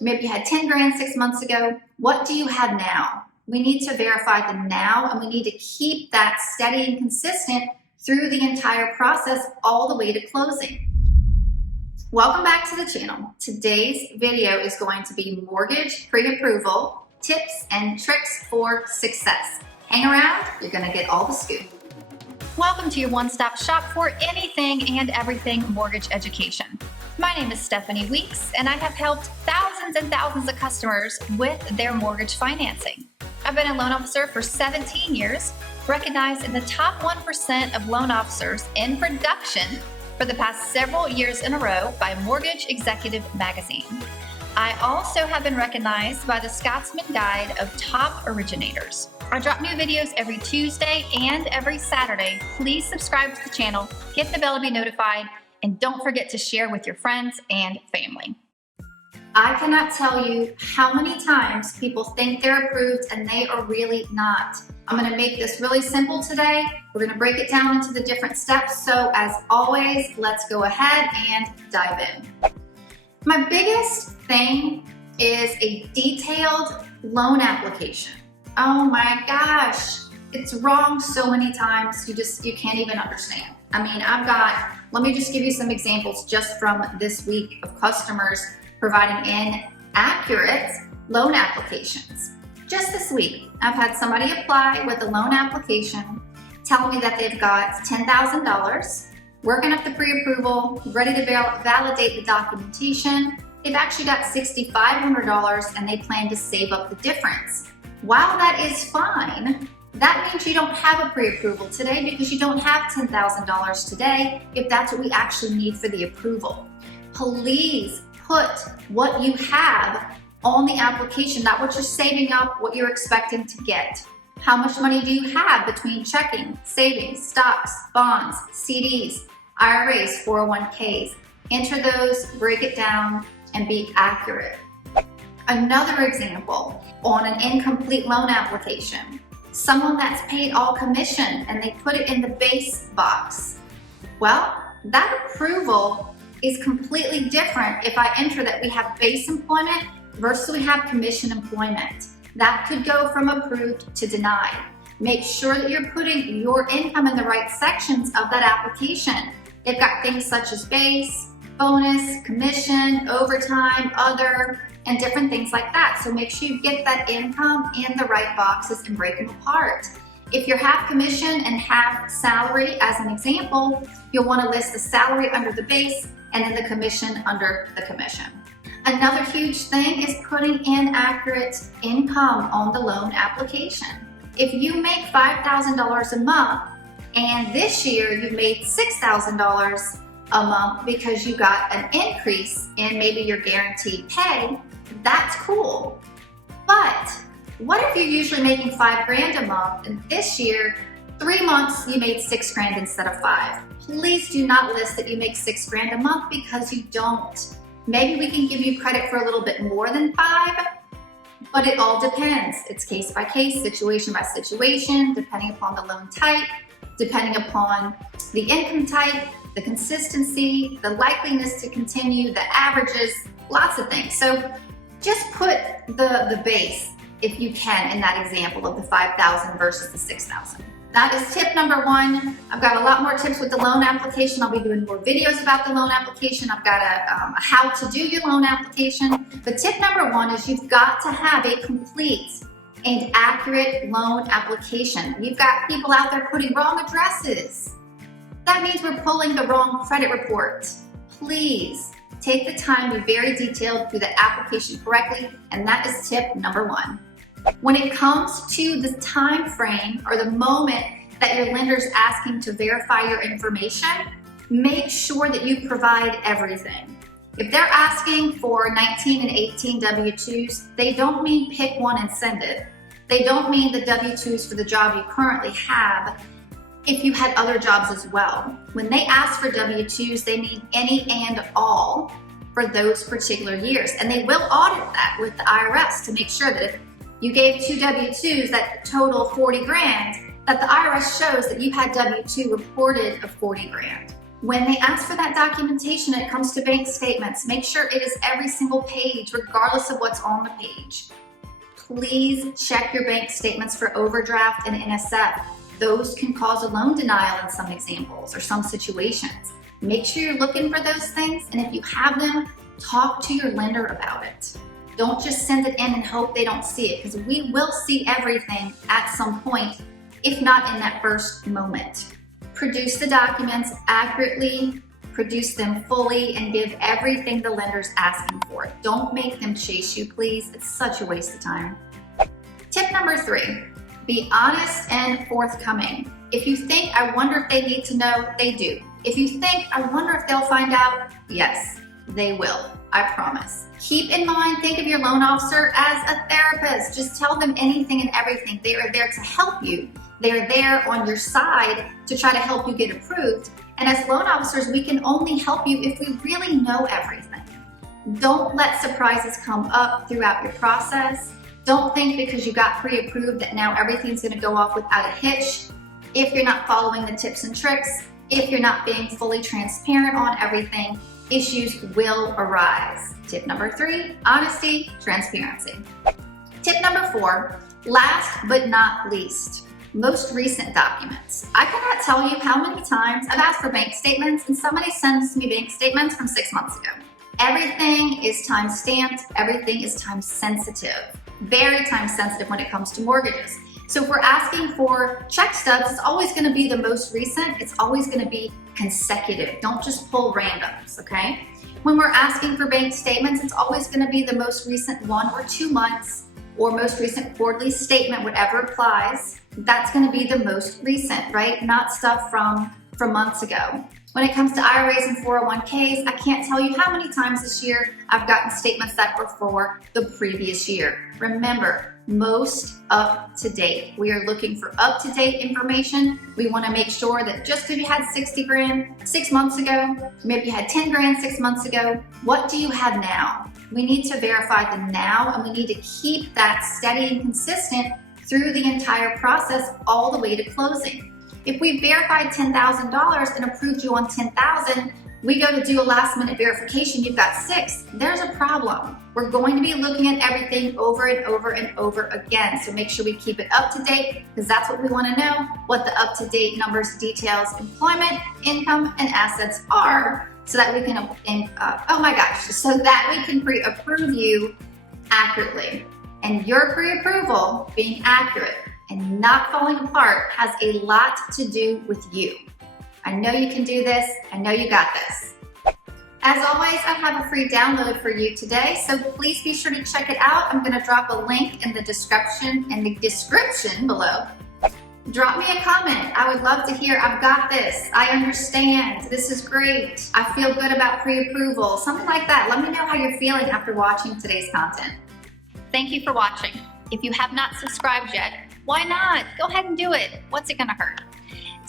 Maybe you had 10 grand 6 months ago. What do you have now? We need to verify the now, and we need to keep that steady and consistent through the entire process all the way to closing. Welcome back to the channel. Today's video is going to be mortgage pre-approval tips and tricks for success. Hang around, you're going to get all the scoop. Welcome to your one-stop shop for anything and everything mortgage education. My name is Stephanie Weeks, and I have helped thousands and thousands of customers with their mortgage financing. I've been a loan officer for 17 years, recognized in the top 1% of loan officers in production for the past several years in a row by Mortgage Executive Magazine. I also have been recognized by the Scotsman Guide of Top Originators. I drop new videos every Tuesday and every Saturday. Please subscribe to the channel, hit the bell to be notified, and don't forget to share with your friends and family. I cannot tell you how many times people think they're approved and they are really not. I'm going to make this really simple today. We're going to break it down into the different steps. So as always, let's go ahead and dive in. My biggest thing is a detailed loan application. Oh my gosh, it's wrong so many times you can't even understand. I mean, let me just give you some examples just from this week of customers providing inaccurate loan applications. Just this week, I've had somebody apply with a loan application telling me that they've got $10,000, working up the pre-approval, ready to validate the documentation. They've actually got $6,500 and they plan to save up the difference. While that is fine, that means you don't have a pre-approval today because you don't have $10,000 today if that's what we actually need for the approval. Please put what you have on the application, not what you're saving up, what you're expecting to get. How much money do you have between checking, savings, stocks, bonds, CDs, IRAs, 401ks? Enter those, break it down, and be accurate. Another example, on an incomplete loan application, someone that's paid all commission and they put it in the base box. Well, that approval is completely different if I enter that we have base employment versus we have commission employment. That could go from approved to denied. Make sure that you're putting your income in the right sections of that application. They've got things such as base, bonus, commission, overtime, other, and different things like that. So make sure you get that income in the right boxes and break them apart. If you're half commission and half salary, as an example, you'll want to list the salary under the base and then the commission under the commission. Another huge thing is putting in accurate income on the loan application. If you make $5,000 a month and this year you made $6,000 a month because you got an increase in maybe your guaranteed pay, that's cool. But what if you're usually making $5 grand a month and this year, 3 months, you made $6 grand instead of 5? Please do not list that you make $6 grand a month because you don't. Maybe we can give you credit for a little bit more than 5, but it all depends. It's case by case, situation by situation, depending upon the loan type, depending upon the income type, the consistency, the likeliness to continue, the averages, lots of things. So just put the base, if you can, in that example of the 5,000 versus the 6,000. That is tip number 1. I've got a lot more tips with the loan application. I'll be doing more videos about the loan application. I've got a how to do your loan application. But tip number 1 is you've got to have a complete and accurate loan application. You've got people out there putting wrong addresses. That means we're pulling the wrong credit report. Please take the time to be very detailed, do the application correctly, and that is tip number 1. When it comes to the time frame or the moment that your lender's asking to verify your information, make sure that you provide everything. If they're asking for 19 and 18 W-2s, they don't mean pick one and send it. They don't mean the W-2s for the job you currently have if you had other jobs as well. When they ask for W-2s, they mean any and all for those particular years. And they will audit that with the IRS to make sure that if you gave 2 W-2s that total 40 grand, that the IRS shows that you had W-2 reported of 40 grand. When they ask for that documentation and it comes to bank statements, make sure it is every single page, regardless of what's on the page. Please check your bank statements for overdraft and NSF. Those can cause a loan denial in some examples or some situations. Make sure you're looking for those things, and if you have them, talk to your lender about it. Don't just send it in and hope they don't see it, because we will see everything at some point, if not in that first moment. Produce the documents accurately, produce them fully, and give everything the lender's asking for. Don't make them chase you, please. It's such a waste of time. Tip number 3, be honest and forthcoming. If you think, I wonder if they need to know, they do. If you think, I wonder if they'll find out, yes, they will, I promise. Keep in mind, think of your loan officer as a therapist. Just tell them anything and everything. They are there to help you. They are there on your side to try to help you get approved. And as loan officers, we can only help you if we really know everything. Don't let surprises come up throughout your process. Don't think because you got pre-approved that now everything's gonna go off without a hitch. If you're not following the tips and tricks, if you're not being fully transparent on everything, issues will arise. Tip number 3, honesty, transparency. Tip number 4, last but not least, most recent documents. I cannot tell you how many times I've asked for bank statements and somebody sends me bank statements from 6 months ago. Everything is time stamped, everything is time sensitive, very time sensitive when it comes to mortgages. So if we're asking for check stubs, it's always gonna be the most recent, it's always gonna be consecutive. Don't just pull randoms, okay? When we're asking for bank statements, it's always gonna be the most recent 1 or 2 months, or most recent quarterly statement, whatever applies. That's gonna be the most recent, right? Not stuff from months ago. When it comes to IRAs and 401ks, I can't tell you how many times this year I've gotten statements that were for the previous year. Remember, most up to date. We are looking for up to date information. We wanna make sure that just because you had 60 grand 6 months ago, maybe you had 10 grand 6 months ago, what do you have now? We need to verify the now, and we need to keep that steady and consistent through the entire process all the way to closing. If we verified $10,000 and approved you on $10,000, we go to do a last minute verification, you've got 6, there's a problem. We're going to be looking at everything over and over and over again. So make sure we keep it up to date, because that's what we want to know, what the up to date numbers, details, employment, income, and assets are, so that we can, so that we can pre-approve you accurately. And your pre-approval being accurate and not falling apart has a lot to do with you. I know you can do this. I know you got this. As always, I have a free download for you today, so please be sure to check it out. I'm gonna drop a link in the description below. Drop me a comment. I would love to hear, I've got this, I understand, this is great, I feel good about pre-approval, something like that. Let me know how you're feeling after watching today's content. Thank you for watching. If you have not subscribed yet, why not? Go ahead and do it. What's it gonna hurt?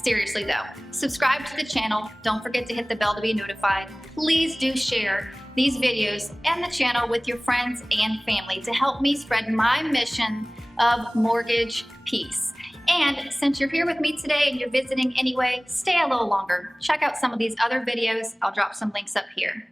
Seriously though, subscribe to the channel. Don't forget to hit the bell to be notified. Please do share these videos and the channel with your friends and family to help me spread my mission of mortgage peace. And since you're here with me today and you're visiting anyway, stay a little longer. Check out some of these other videos. I'll drop some links up here.